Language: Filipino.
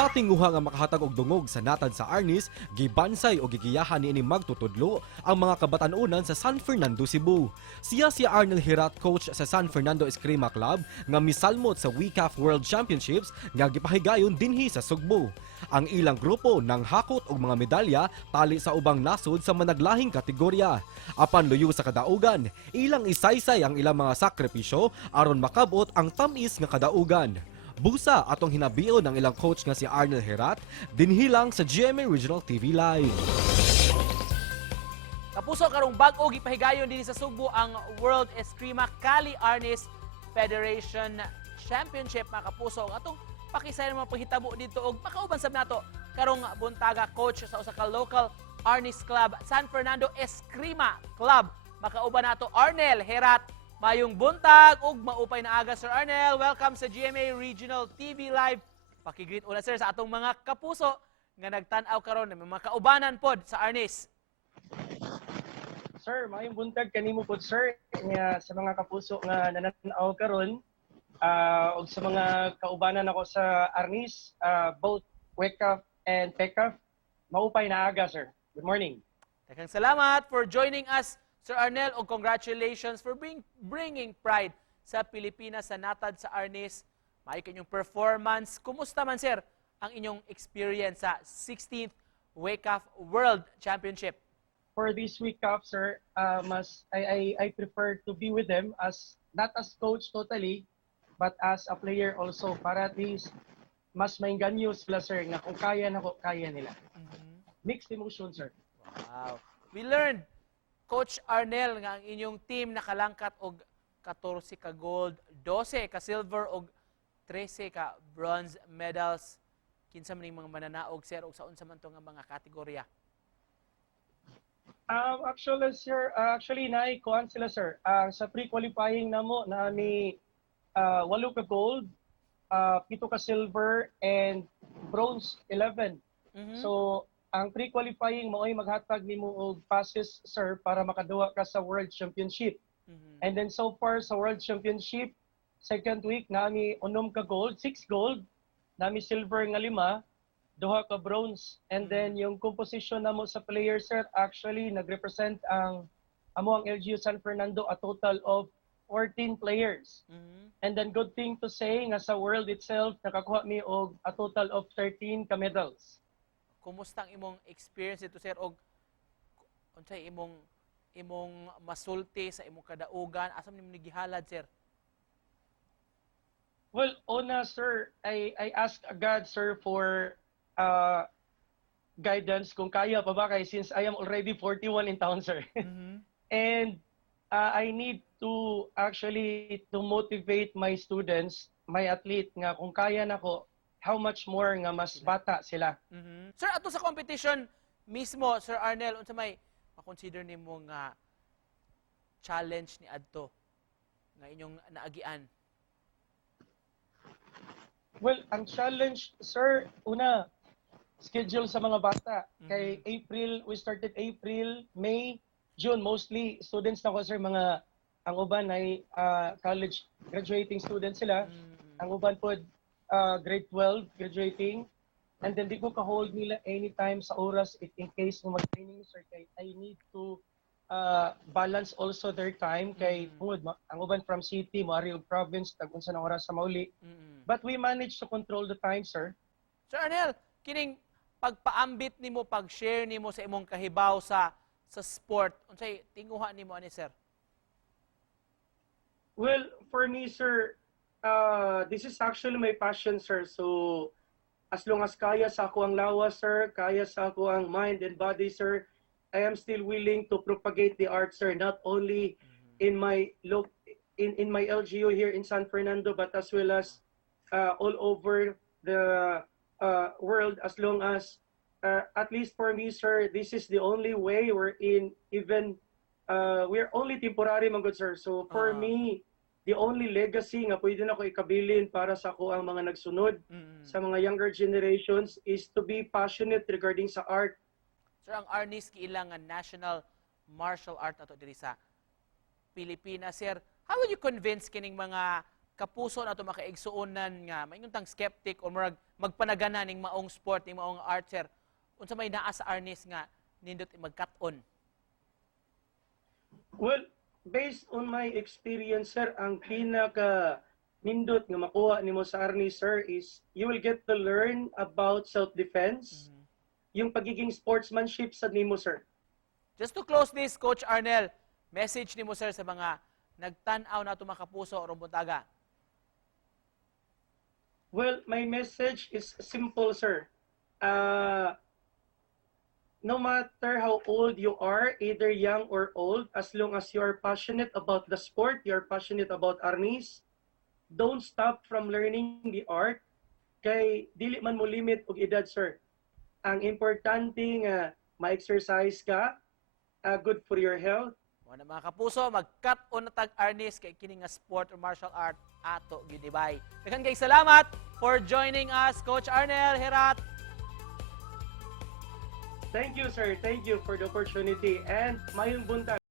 Sa tinguha nga makahatag og dungog sa natad sa Arnis, gibansay o gigiyahan niini magtutudlo ang mga kabatanunan sa San Fernando, Cebu. Siya si Arnel Hirat, coach sa San Fernando Eskrima Club nga misalmot sa WCAF World Championships nga gipahigayon dinhi sa Sugbo. Ang ilang grupo nang hakot og mga medalya tali sa ubang nasod sa managlahing kategorya. Apan luyo sa kadaugan, ilang isaysay ang ilang mga sakripisyo aron makabot ang tamis nga kadaugan. Busa atong hinabion ng ilang coach nga si Arnel Hirat, dinhilang sa GMA Regional TV Live. Kapuso karong bag-o gipahigayon din sa Sugbo ang World Eskrima Kali Arnis Federation Championship, mga kapuso. Ang atong pakisayan mga paghitabo dito og makauban sab nato karong buntaga coach sa usa ka local Arnis Club, San Fernando Eskrima Club. Makauban nato Arnel Hirat. Mayong buntag ug maupay na aga, Sir Arnel. Welcome sa GMA Regional TV Live. Pakigreet una, sir, sa atong mga kapuso nga nagtan-aw karon ng mga kaubanan pod sa Arnis. Sir, mayong buntag kanimo pod, sir, nga sa mga kapuso nga nananaw karon ug sa mga kaubanan ako sa Arnis, both WCAF and PECAF. Maupay na aga, sir. Good morning. Daghang salamat for joining us, Sir Arnel, o congratulations for bringing pride sa Pilipinas sa natad sa Arnis. May kanyang performance. Kumusta man, sir, ang inyong experience sa 16th WCAF World Championship? For this WCAF, sir, I prefer to be with them as not as coach totally, but as a player also para at least mas mainganyo sila, sir, na kung kaya na ko, kaya nila. Mixed emotions, sir. Wow. We learned, Coach Arnel, nga ang inyong team nakalangkat og 14 ka gold, 12 ka silver og 13 ka bronze medals. Kinsa man ning mga mananaog, sir, og sa unsa man to nga mga kategorya? Actually, naikuan sila, sir. Sa pre-qualifying namo na ni 8 ka gold, 7 ka silver, and bronze 11. So, ang pre-qualifying mao'y maghatag nimo og passes, sir, para makaduwa ka sa World Championship. And then so far sa World Championship, second week nami 6 ka gold, 6 gold, nami silver nga 5, 2 ka bronze. And then yung composition namo sa players, sir, actually nagrepresent ang LGU San Fernando a total of 14 players. And then good thing to say nga sa world itself nakakuha mi og a total of 13 ka medals. Kumusta ang imong experience dito, sir, og unsay imong masulti sa imong kadaugan, asam nimo gihalad, sir? Well, una, sir, I ask God, sir, for guidance kung kaya pa ba kay since I am already 41 in town, sir. And I need to actually to motivate my students, my athlete nga kung kaya nako, how much more nga mas bata sila. Sir, ato sa competition mismo, Sir Arnel, unsa may makonsider nimo nga challenge ni adto nga inyong naagian? Well, ang challenge, sir, una, schedule sa mga bata. Kay April, we started April, May, June, mostly students na ko, sir, ang uban ay college graduating students sila. Ang uban po grade 12 graduating, and then di ko ka-hold nila anytime sa oras in case ng mag-training, sir, kay I need to balance also their time kay ang uban from city, moari og province, tag-unsa na oras sa mauli. But we managed to control the time, sir. Sir Arnel, kining pagpaambit nimo, pag-share nimo sa imong kahibaw sa sport, unsay tinguha nimo ani, sir? Well, for me, sir, this is actually my passion, sir. So, as long as kaya sa ako ang lawas, sir, kaya sa ako ang mind and body, sir, I am still willing to propagate the art, sir, not only in my LGU here in San Fernando, but as well as all over the world, as long as, at least for me, sir, this is the only way we're in, even, we're only temporary, my good sir. So, for me, the only legacy nga pwede na ko ikabilin para sa ako ang mga nagsunod sa mga younger generations is to be passionate regarding sa art. Sir, ang Arnis kiilang nga national martial art ato diri sa Pilipinas, sir. How would you convince kining mga kapuso na ito makaigsuonan nga mayroon tang skeptic o magpanagana ning maong sport, ning maong art, sir. Unsa may naa sa Arnis nga nindot magkat-on? Well, based on my experience, sir, ang pinaka nindot nga makuha nimo sa Arnis, sir, is you will get to learn about self-defense, yung pagiging sportsmanship sa nimo, sir. Just to close this, Coach Arnel, message ni mo, sir, sa mga nagtanaw na ito mga kapuso o rumbuntaga. Well, my message is simple, sir. No matter how old you are, either young or old, as long as you are passionate about the sport, you're passionate about Arnis, don't stop from learning the art. Kay dili man mo limit og edad, sir. Ang importante nga ma-exercise ka, good for your health. Mga mga kapuso, mag-cut on na tag Arnis kay kini nga sport or martial art ato gidibay. Daghang kay salamat for joining us, Coach Arnel Herat. Thank you, sir. Thank you for the opportunity and mayong buntag.